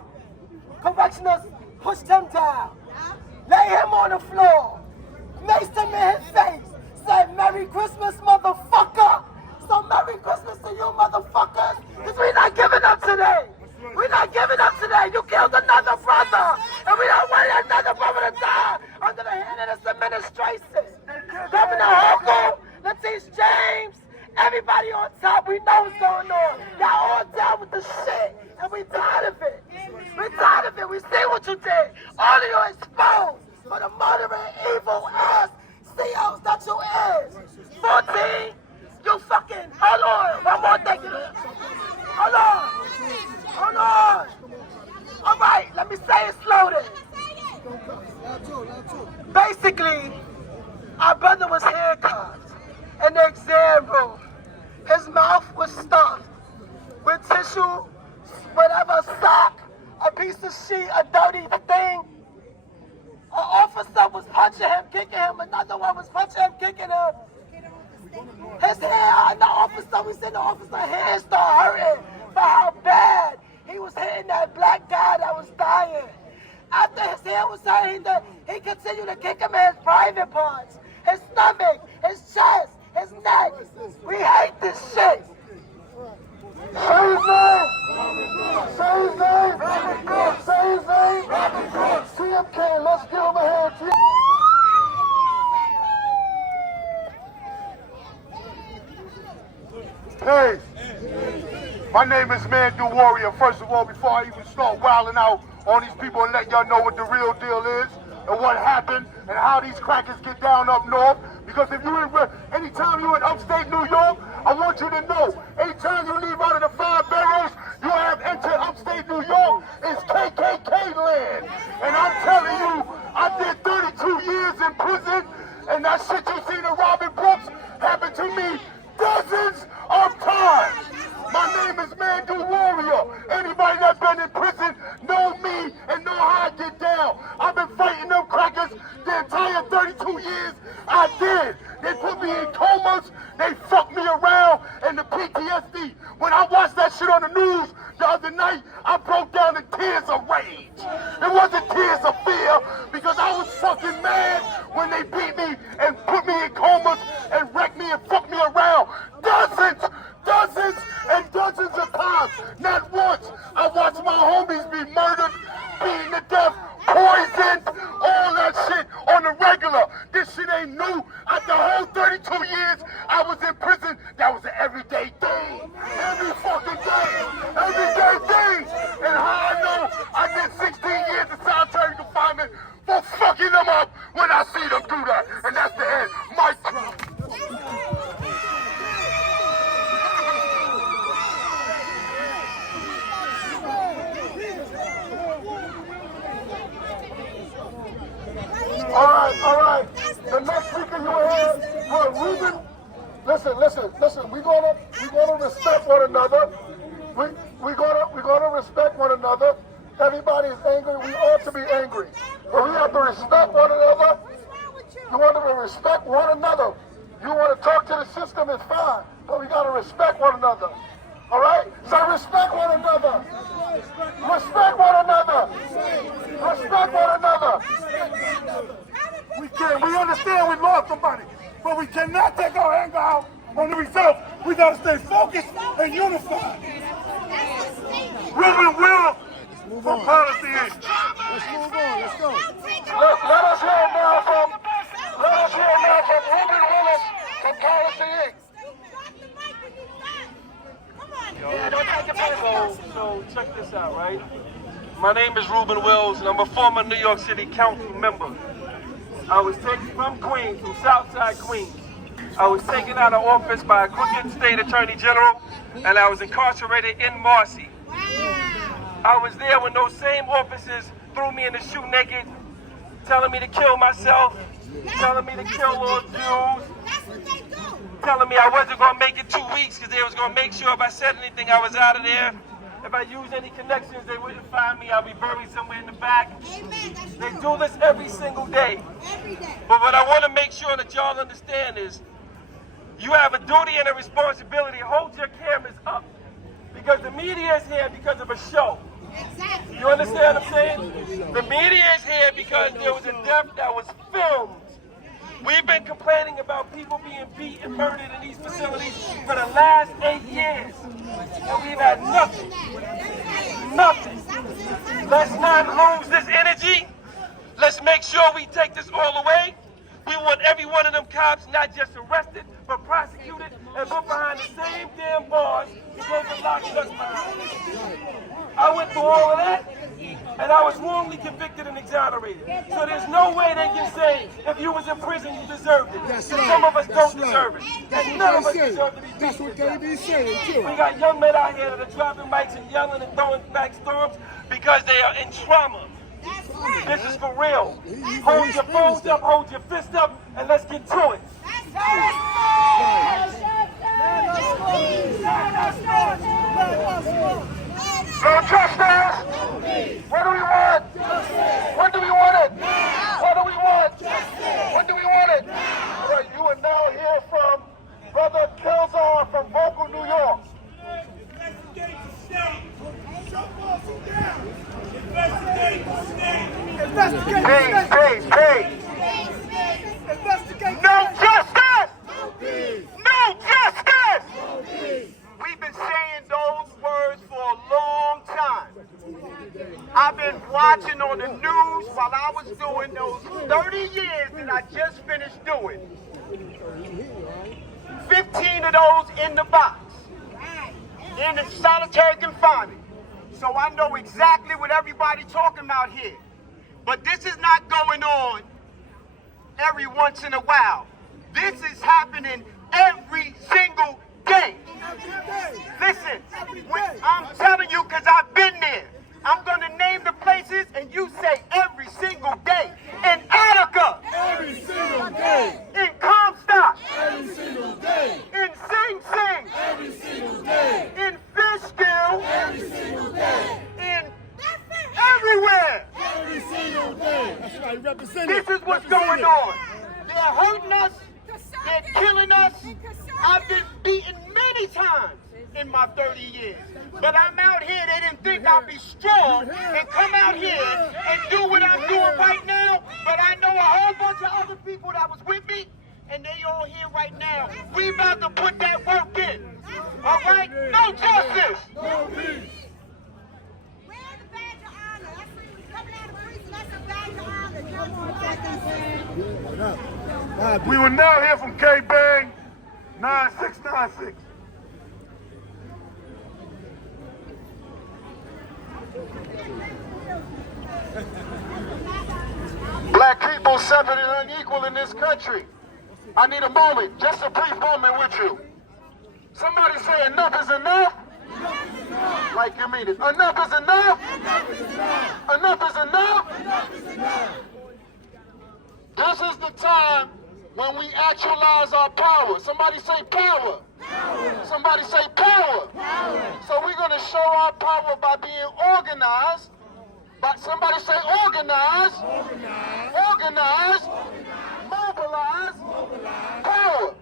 Correctioners pushed him down, lay him on the floor, maced him in his face, said, "Merry Christmas, motherfucker." So Merry Christmas to you, motherfuckers, because we're not giving up today. We're not giving up today. You killed another brother, and we don't want another brother to die under the hand of this administration. Governor Hochul, Letice James, everybody on top, we know what's going on. Y'all all down with the shit, and we tired of it. We tired of it. We see what you did. All of you exposed for the murdering, evil ass CEOs that you is. 14, you fucking, hold on, one more thing. Hold on. Hold on. All right, let me say it slowly. Basically, our brother was handcuffed in the exam room. His mouth was stuffed with tissue, whatever, sock, a piece of sheet, a dirty thing. An officer was punching him, kicking him. Another one was punching him, kicking him. His hand, the officer, we said the officer's hand started hurting for how bad he was hitting that black guy that was dying. After his hand was hurting, he continued to kick him in his private parts, his stomach, his chest, his neck. We hate this shit. Say his name! Say his name! Say his name! TMK, let's give him a hand. Hey, my name is Mandu Warrior. First of all, before I even start wilding out on these people and let y'all know what the real deal is and what happened and how these crackers get down up north. Because if you anytime you're in upstate New York, I want you to know, anytime you leave out of the 5 boroughs, you have entered upstate New York, it's KKK land. And I'm telling you, I did 32 years in prison, and that shit you seen in RobertBrooks happened to me dozens of times. My name is Mandu Warrior. Anybody that's been in prison know me and know how I get down. I've been fighting them crackers the entire 32 years I did. They put me in comas, they fucked me around, and the PTSD. When I watched that shit on the news the other night, I broke down in tears of rage. It wasn't tears of fear, because I was fucking mad when they beat me and put me in comas and wrecked me and fucked me around. Dozens and dozens of times. Not once. I watched my homies be murdered, beaten to death, poisoned, all that shit on the regular. This shit ain't new. After the whole 32 years I was in prison, that was an everyday thing. Every fucking day. Everyday thing. And how I know I did 16 years in solitary confinement for fucking them up when I see them do that. And that's the end. My crime. All right. The next speaker you have, Ruben. Listen. We're gonna respect one another. We're gonna respect one another. Everybody is angry. We ought to be angry, but we have to respect one another. You want to respect one another. You want to talk to the system, it's fine, but we gotta respect one another. All right. So respect one another. Respect one another. Respect one another. We understand we lost somebody, but we cannot take our anger out on the results. We gotta stay focused and unified. Ruben Will from Policy Inc. Let's move on. Let's go. Let us hear now from Ruben Willis from Policy Inc. So check this out, right? My name is Ruben Wills, and I'm a former New York City Council member. I was taken from Queens, from Southside Queens. I was taken out of office by a crooked state attorney general, and I was incarcerated in Marcy. I was there when those same officers threw me in the shoe naked, telling me to kill myself, telling me to kill all Jews, That's what they do. telling me I wasn't going to make it 2 weeks because they was going to make sure if I said anything, I was out of there. If I used any connections, they wouldn't find me. I'll be buried somewhere in the back. Amen. That's They true. do this every single day. Every day. But what I want to make sure that y'all understand is you have a duty and a responsibility. Hold your cameras up. Because the media is here because of a show. Exactly. You understand what I'm saying? The media is here because there was a death that was filmed. We've been complaining about people being beat and murdered in these facilities for the last 8 years. And we've had nothing. Nothing. Let's not lose this energy. Let's make sure we take this all away. We want every one of them cops not just arrested, but prosecuted and put behind the same damn bars because they locked us behind. I went through all of that, and I was wrongly convicted and exonerated. So there's no way they can say, if you was in prison, you deserved it. That's Some right. of us don't That's deserve right. it. That's And what none of they us say. deserve to be That's what they be saying, too. We got young men out here that are dropping mics and yelling and throwing back storms because they are in trauma. That's right. This is for real. Hold your phones up, hold your fist up, and let's get to it. That's right. No justice! What do we want? What do we want it? What do we want? What do we want it? All right, you are now hear from Brother Kelzar from Vocal, New York. Hey. No justice! No justice! We've been saying those words for a long time. I've been watching on the news while I was doing those 30 years that I just finished doing. 15 of those in the box, in the solitary confinement. So I know exactly what everybody's talking about here. But this is not going on every once in a while. This is happening every single day. Listen, I'm telling you because I've been there. I'm going to name the places and you say every single day. In Attica. Every single day. In Comstock. Every single day. In Sing Sing. Every single day. In Fishkill. Every single day. In everywhere. Every single day. That's right, represent This is what's going on. They're hurting us. They're killing us. I've been beaten many times in my 30 years. But I'm out here. They didn't think I'd be strong and come out here and do what I'm doing right now. But I know a whole bunch of other people that was with me, and they all here right now. We about to put that work in. All right? No justice. No peace. Wear the badge of honor. That's when you coming out of prison. That's a badge of honor. Come on, that's We will now hear from K-Bang 9696. Black people separate and unequal in this country. I need a moment, just a brief moment with you. Somebody say enough is enough. Like you mean it. Enough is enough. Enough is enough. This is the time when we actualize our power. Somebody say power. Somebody say power. So we're going to show our power by being organized. But somebody say organize. Organize. Mobilize. Power.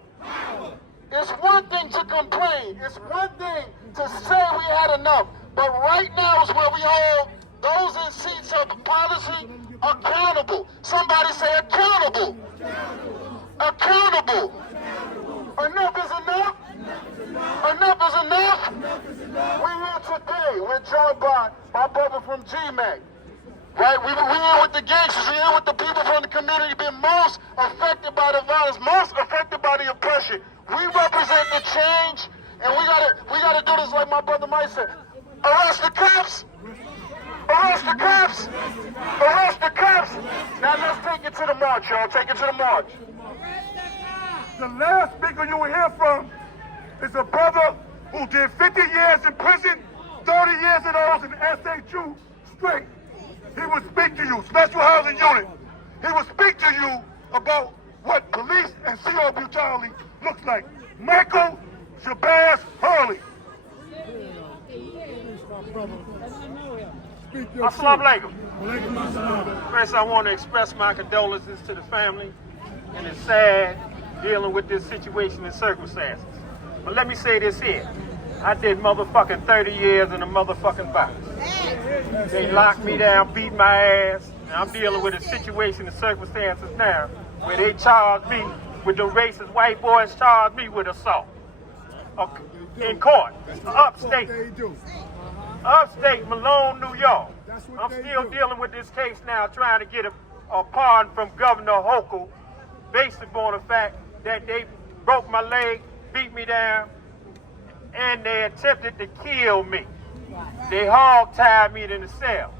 It's one thing to complain. It's one thing to say we had enough. But right now is where we hold those in seats of policy accountable. Somebody say accountable. Accountable. Enough is enough. Enough is enough. We're here today. We're joined by my brother from GMAC. Right? We're here with the gangsters. We're here with the people from the community being most affected by the violence, most affected by the oppression. We represent the change, and we gotta do this like my brother Mike said. Arrest the cops. Arrest the cops. Arrest the cops. Now let's take it to the march, y'all. Take it to the march. The last speaker you will hear from is a brother who did 50 years in prison, 30 years in those in SHU straight. He will speak to you, Special Housing Unit. He will speak to you about what police and CO brutality looks like. Michael Shabazz Hurley. Assalamu alaikum. First, I want to express my condolences to the family, and it's sad dealing with this situation and circumstances. But let me say this here. I did motherfucking 30 years in a motherfucking box. They locked me down, beat my ass, and I'm dealing with a situation and circumstances now where they charged me with the racist white boys charged me with assault. In court, upstate. Upstate, Malone, New York. I'm still dealing with this case now, trying to get a pardon from Governor Hochul based upon the fact that they broke my leg, beat me down, and they attempted to kill me. They hog-tied me in the cell.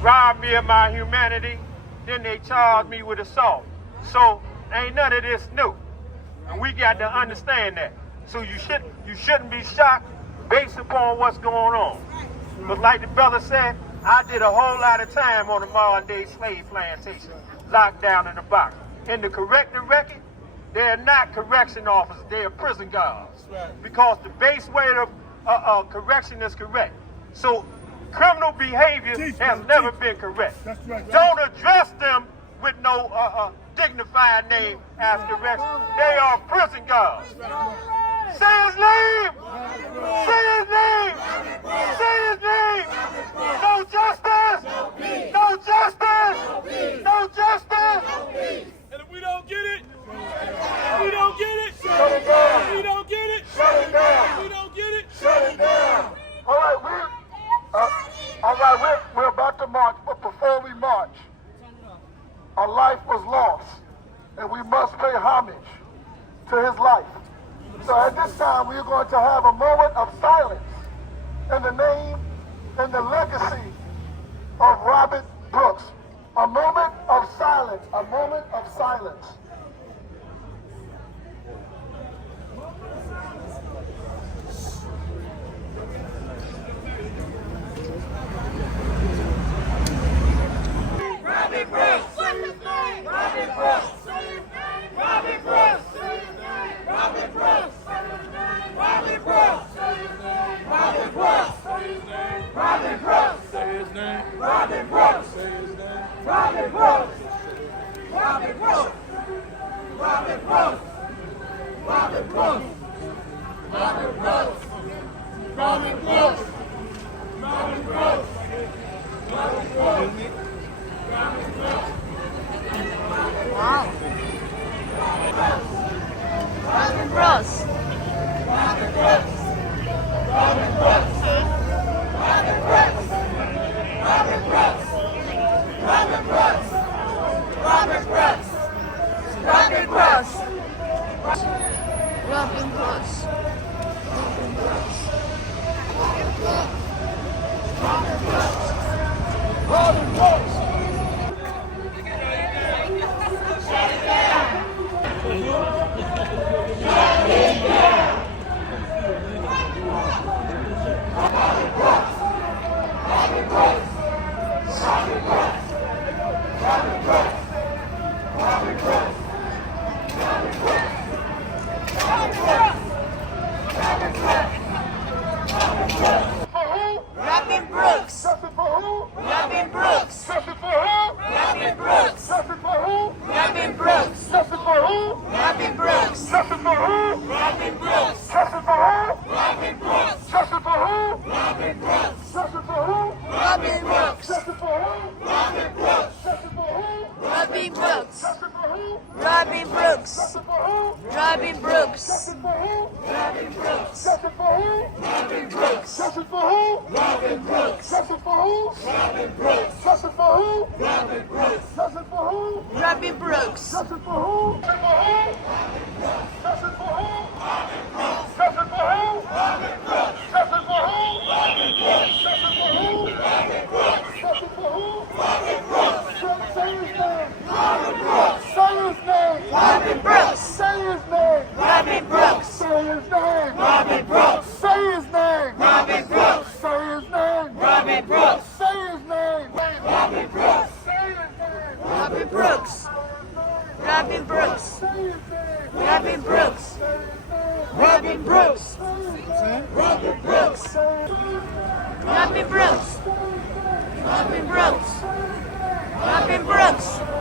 Robbed me of my humanity, then they charged me with assault. So ain't none of this new. And we got to understand that. So you shouldn't be shocked based upon what's going on. But like the brother said, I did a whole lot of time on a modern-day slave plantation, locked down in a box. In the corrective record, they're not correction officers, they're prison guards. Because the base way of correction is correct. So criminal behavior has never been correct. Don't address them with no dignified name as correction. They are prison guards. Say his name! Say his name! Say his name! No justice! No justice! No justice! And if we don't get it, we don't get it. Shut it down. We don't get it. Shut it down. We don't get it. Shut it down. All right, we're about to march, but before we march, a life was lost, and we must pay homage to his life. So at this time, we're going to have a moment of silence in the name and the legacy of Robert Brooks. A moment of silence, a moment of silence. Robert Brooks. What's his name? Robert Brooks. Say his name. Robert Brooks. Say his name. Robert Brooks. Say his name. Robert Brooks. Say his name. Robert Brooks. Say his name. Robert Brooks. Say his name. Robert Brooks. Say his name. Robert Brooks. Robert Brooks. Robert Brooks. Robert Brooks. Robert Brooks. Robert Brooks. Robert Brooks. Robert Brooks. Wow. Robert Brooks. Robert Brooks. Robert Brooks. Robert Brooks. Robert Brooks. Robert Brooks. Robert Brooks. Robert Brooks. Robert Brooks. Robert Brooks. Robert Brooks. Justice for who? Robert Brooks. Justice for who? Robert Brooks. Justice for who? Robert Brooks. Justice for who? Robert Brooks. Justice for who? Robert Brooks. Justice for who? Robert Brooks. Justice for who? Robert Brooks. Justice for who? Robert Brooks. Justice for who? Robert Brooks. Justice for who? Robert Brooks. Justice for who? Robert Brooks. Justice for who? Robert Brooks. Justice for who? Robert Brooks. Justice for who? Robert Brooks. Justice for who? Robert Brooks. Justice for who? Robert Brooks. Justice for who? Robert Brooks. Justice for who? Robert Brooks. Justice for who? Justice for who? Justice for who? Justice for who? Justice for who? Justice for who? Justice for who? Say his name. Say his name. Robert Brooks. Say his name. Robert Brooks. Say his name. Robert Brooks. Say his name. Robert Brooks. Say his name. Robert Brooks. Say his name. Robert Brooks. Say his name. RobertBrooks. RobertBrooks. RobertBrooks. RobertBrooks. RobertBrooks. RobertBrooks.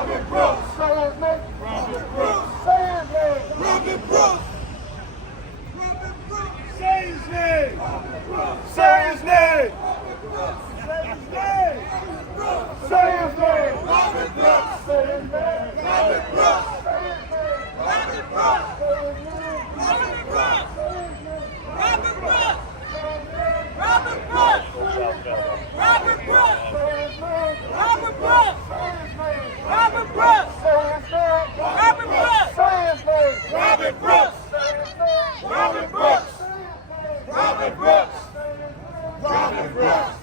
RobertBrooks. RobertBrooks. RobertBrooks. RobertBrooks. RobertBrooks.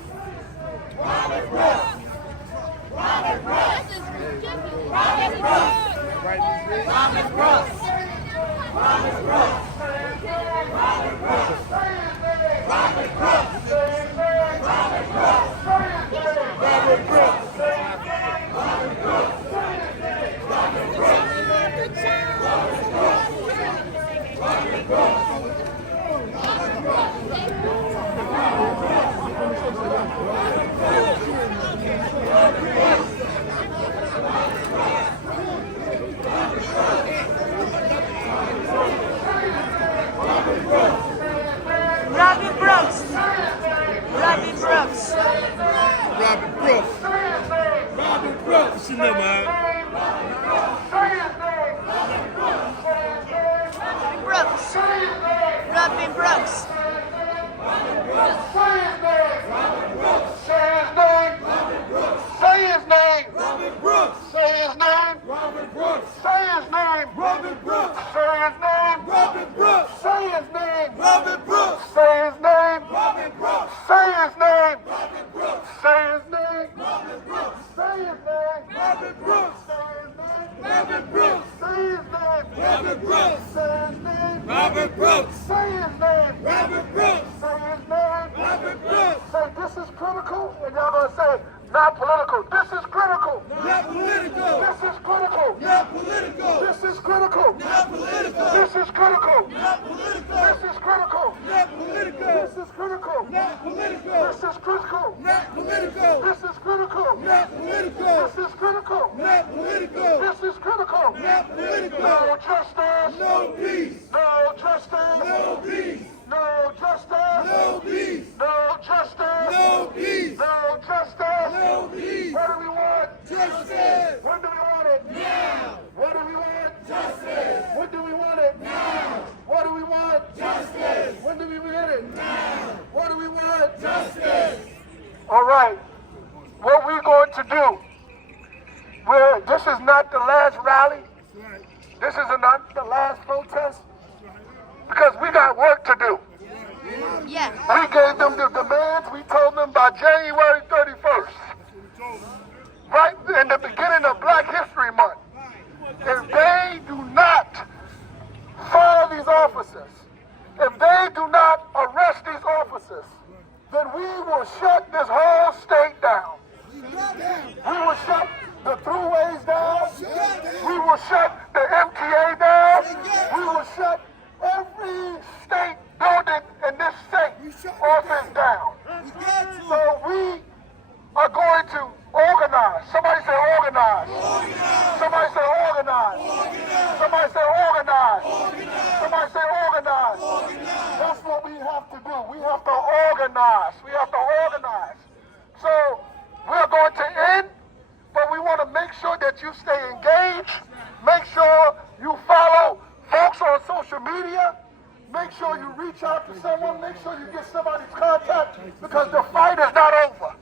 All right, what we're going to do, this is not the last rally, this is not the last protest, because we got work to do. Yeah. We gave them the demands, we told them by January 31st, right in the beginning of Black History Month, if they do not fire these officers, if they do not arrest these officers, then we will shut this whole state down. We will shut the throughways down. We will shut the MTA down. We will shut every state building in this state office down. So we are going to organize. Somebody say organize. Somebody say organize. Somebody say organize. Somebody say organize. That's what we have to do. We have to organize. We have to organize. So we're going to end, but we want to make sure that you stay engaged. Make sure you follow folks on social media. Make sure you reach out to someone. Make sure you get somebody's contact because the fight is not over.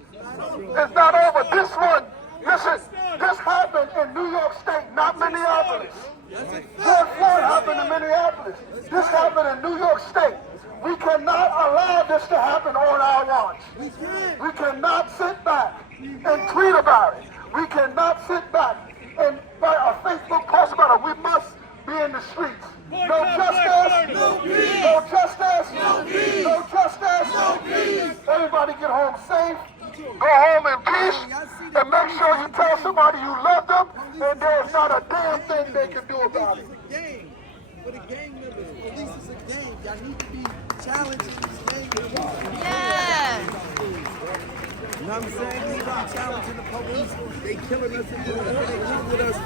It's not over. This one, listen, this happened in New York State, not Minneapolis. George Floyd happened in Minneapolis. This happened in New York State. We cannot allow this to happen on our watch. We cannot sit back and tweet about it. We cannot sit back and write a Facebook post about it. We must be in the streets. No justice. No peace. No justice. No peace. No justice. No peace. Everybody get home safe. Go home in peace. And make sure you tell somebody you love them. And there's not a damn thing they can do about it. For the gang members, police is a gang. Y'all need to be challenging these gang members. Yeah. You know what I'm saying? We need to be challenging the police. They killing us and doing everything with us.